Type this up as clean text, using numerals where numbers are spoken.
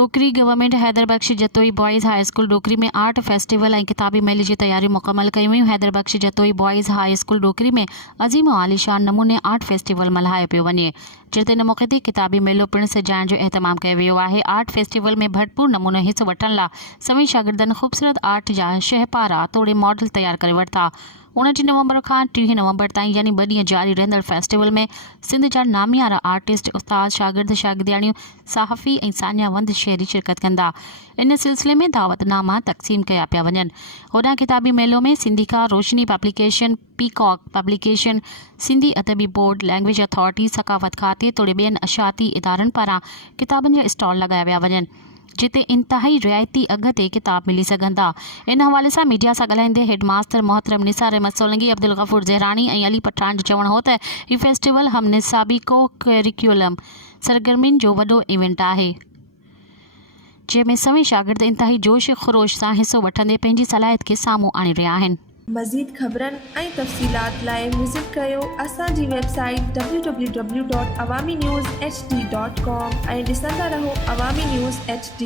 डोकरी गवर्नमेंट हैदर बख्श Jatoi boys high school डोकरी में आर्ट फेस्टिवल ऐं किताबी मेले जी तैयारियूं मुकमल कयूं वयूं। हैदर बख्श जतोई बॉयज़ हाई स्कूल डोकरी में अज़ीम और आलीशान नमूने आर्ट फेस्टिवल मल्हायो पियो वञे, जिते इन मौक़े ते किताबी मेलो पिणु सजाइण जो एहतमाम कयो वियो आहे। आर्ट फेस्टिवल में भरपूर नमूने हिस्सो वठण लाइ सभई शागिर्दनि ख़ूबसूरत आर्ट जा शहपारा तोड़े मॉडल तैयार करे वरिता। 29 नवंबर खां 30 नवंबर ताईं यानी 2 ॾींहं जारी रहंदड़ फेस्टिवल में सिंध जा नामियारा आर्टिस्ट, उस्ताद, शागिर्द, शागिर्दियाणियूं, सहाफ़ी ऐं सानिया वंद शहरी शिरकत कंदा। इन सिलसिले में दावतनामा तक़सीम कया पिया वञनि। होॾां किताबी मेलो में सिंधिका, रोशनी पब्लिकेशन, पीकॉक पब्लिकेशन, सिंधी अदबी बोर्ड, लैंग्वेज अथॉरिटी, सकाफ़त खाते तोड़े ॿियनि अशाती इदारनि पारां किताबनि जा स्टॉल लॻाया विया वञनि, जिते इंतहाई रियायती अघ ते किताब मिली सघंदा। इन हवाले सां मीडिया सां ॻाल्हाईंदे हेडमास्टर मोहतरम निसार अहमद सोलंकी, अब्दुल गफूर ज़हरानी ऐं अली पठान जो चवणु हो त हीउ फेस्टिवल हम निसाबी को करिकुलम सरगर्मियुनि जो वॾो इवेंट आहे, जंहिंमें सभई शागिर्द इंतहाई जोश ख़रोश सां हिस्सो वठंदे पंहिंजी सलाहियत खे साम्हूं आणे रहिया आहिनि। मज़ीद ख़बरनि ऐं तफ़सीलात लाइ विज़िट कयो असांजी वेबसाइट www.awamiNewsHD.com ऐं ॾिसंदा रहो अवामी न्यूज़ HD।